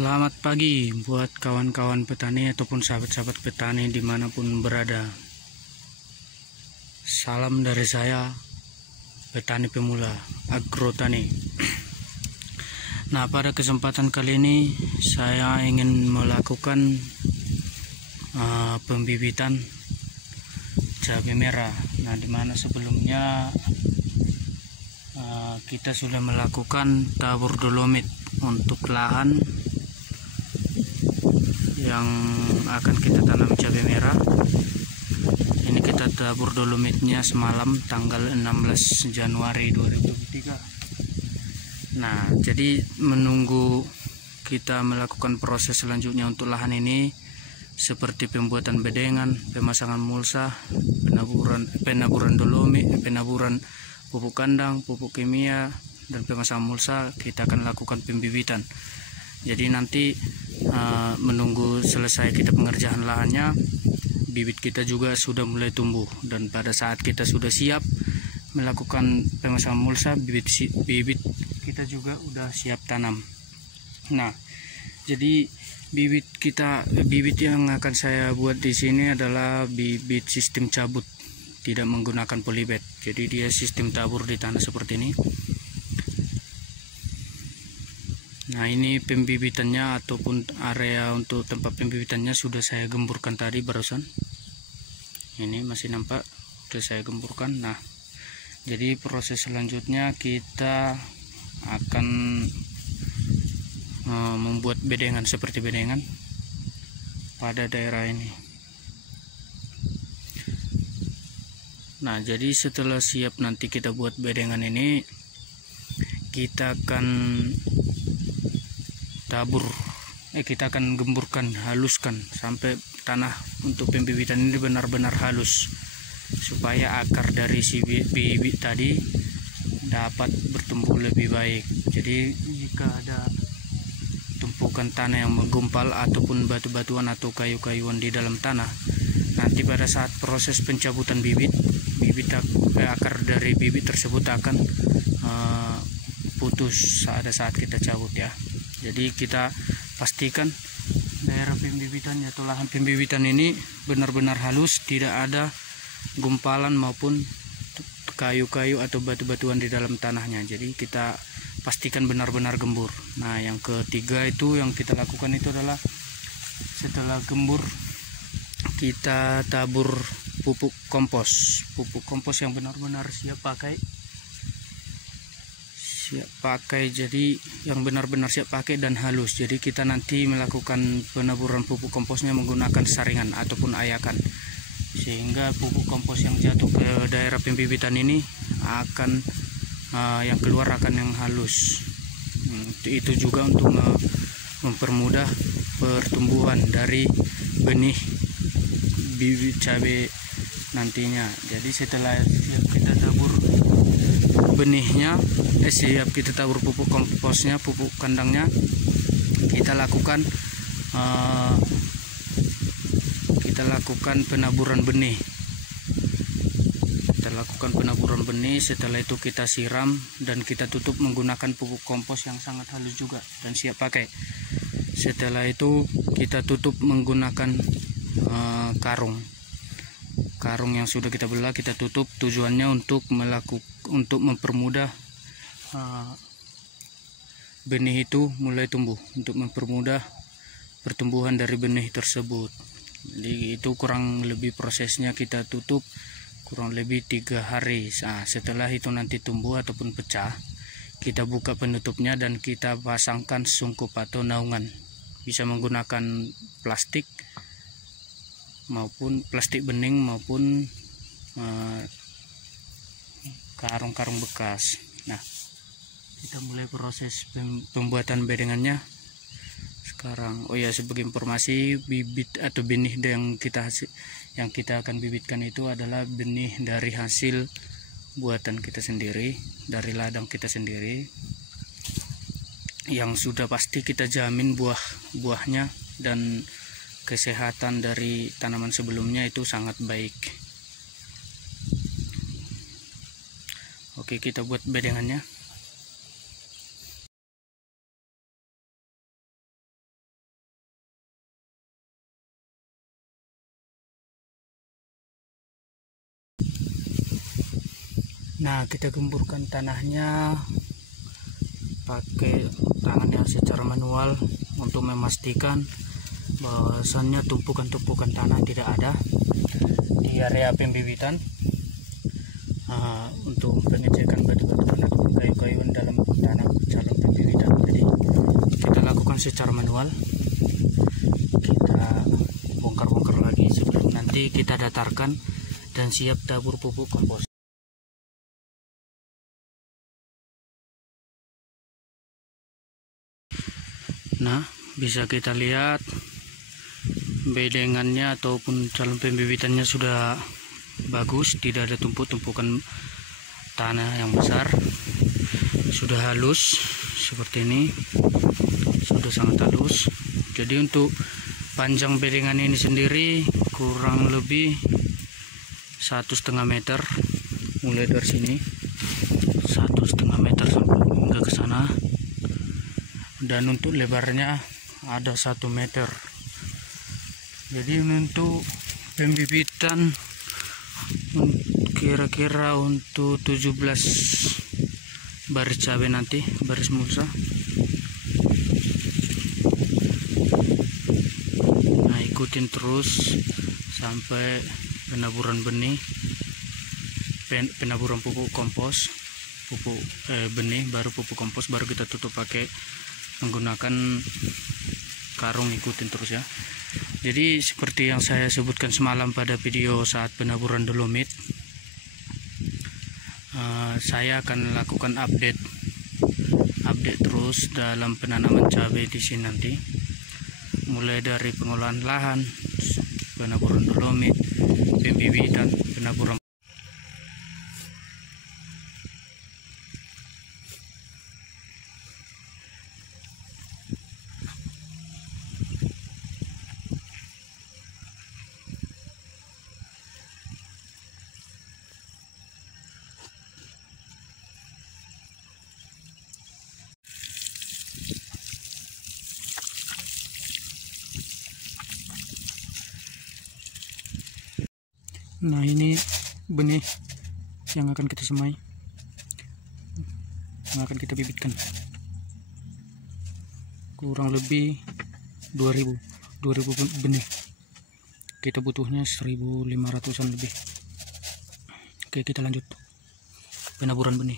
Selamat pagi buat kawan-kawan petani ataupun sahabat-sahabat petani dimanapun berada. Salam dari saya, petani pemula agrotani. Nah, pada kesempatan kali ini saya ingin melakukan pembibitan cabai merah. Nah, dimana sebelumnya kita sudah melakukan tabur dolomit untuk lahan yang akan kita tanam cabai merah. Ini kita tabur dolomitnya semalam tanggal 16 Januari 2023. Nah, jadi menunggu kita melakukan proses selanjutnya untuk lahan ini seperti pembuatan bedengan, pemasangan mulsa, penaburan dolomit, penaburan pupuk kandang, pupuk kimia, dan pemasangan mulsa. Kita akan lakukan pembibitan. Jadi nanti menunggu selesai kita pengerjaan lahannya, bibit kita juga sudah mulai tumbuh, dan pada saat kita sudah siap melakukan pemasangan mulsa, bibit kita juga udah siap tanam. Nah, jadi bibit yang akan saya buat di sini adalah bibit sistem cabut, tidak menggunakan polybag. Jadi dia sistem tabur di tanah seperti ini. Nah, ini pembibitannya ataupun area untuk tempat pembibitannya sudah saya gemburkan tadi barusan. Ini masih nampak, sudah saya gemburkan. Nah, jadi proses selanjutnya kita akan membuat bedengan seperti bedengan pada daerah ini. Nah, jadi setelah siap nanti kita buat bedengan ini, kita akan kita akan gemburkan, haluskan sampai tanah untuk pembibitan ini benar-benar halus, supaya akar dari si bibit tadi dapat bertumbuh lebih baik. Jadi jika ada tumpukan tanah yang menggumpal ataupun batu-batuan atau kayu-kayuan di dalam tanah, nanti pada saat proses pencabutan akar dari bibit tersebut akan putus saat kita cabut ya. Jadi kita pastikan daerah pembibitannya atau lahan pembibitan ini benar-benar halus, tidak ada gumpalan maupun kayu-kayu atau batu-batuan di dalam tanahnya. Jadi kita pastikan benar-benar gembur. Nah, yang ketiga itu yang kita lakukan itu adalah setelah gembur kita tabur pupuk kompos yang benar-benar siap pakai, jadi yang benar-benar siap pakai dan halus. Jadi kita nanti melakukan penaburan pupuk komposnya menggunakan saringan ataupun ayakan, sehingga pupuk kompos yang jatuh ke daerah pembibitan ini akan yang keluar akan yang halus. Itu juga untuk mempermudah pertumbuhan dari benih bibit cabai nantinya. Jadi setelah kita tabur benihnya, siap kita tabur pupuk komposnya, pupuk kandangnya, kita lakukan penaburan benih. Setelah itu kita siram dan kita tutup menggunakan pupuk kompos yang sangat halus juga dan siap pakai. Setelah itu kita tutup menggunakan karung yang sudah kita belah, kita tutup. Tujuannya untuk mempermudah benih itu mulai tumbuh, untuk mempermudah pertumbuhan dari benih tersebut. Jadi itu kurang lebih prosesnya, kita tutup kurang lebih 3 hari. Nah, setelah itu nanti tumbuh ataupun pecah, kita buka penutupnya dan kita pasangkan sungkup atau naungan. Bisa menggunakan plastik maupun plastik bening maupun karung-karung bekas. Nah, kita mulai proses pembuatan bedengannya sekarang. Oh ya, sebagai informasi, bibit atau benih yang kita akan bibitkan itu adalah benih dari hasil buatan kita sendiri, dari ladang kita sendiri, yang sudah pasti kita jamin buahnya dan kesehatan dari tanaman sebelumnya itu sangat baik. Oke, kita buat bedengannya. Nah, kita gemburkan tanahnya pakai tangannya secara manual untuk memastikan bahwasannya tumpukan-tumpukan tanah tidak ada di area pembibitan. Untuk pengecekan batu-batuan atau kayu-kayuan dalam tanah calon pembibitan. Jadi kita lakukan secara manual. Kita bongkar-bongkar lagi sebelum nanti kita datarkan dan siap tabur pupuk kompos. Nah, bisa kita lihat bedengannya ataupun calon pembibitannya sudah bagus, tidak ada tumpuk-tumpukan tanah yang besar, sudah halus seperti ini, sudah sangat halus. Jadi untuk panjang bedengan ini sendiri kurang lebih 1,5 meter, mulai dari sini 1,5 meter sampai hingga ke sana. Dan untuk lebarnya ada 1 meter. Jadi untuk pembibitan kira-kira untuk 17 baris cabai nanti, baris mulsa. Nah, ikutin terus sampai penaburan benih, penaburan pupuk kompos, pupuk benih, baru pupuk kompos, baru kita tutup pakai menggunakan karung. Ikutin terus ya. Jadi seperti yang saya sebutkan semalam pada video saat penaburan dolomit, saya akan lakukan update terus dalam penanaman cabai di sini nanti, mulai dari pengolahan lahan, penaburan dolomit, pembibitan, penaburan. Nah, ini benih yang akan kita semai, yang akan kita bibitkan. Kurang lebih 2000 benih. Kita butuhnya 1.500-an lebih. Oke, kita lanjut penaburan benih.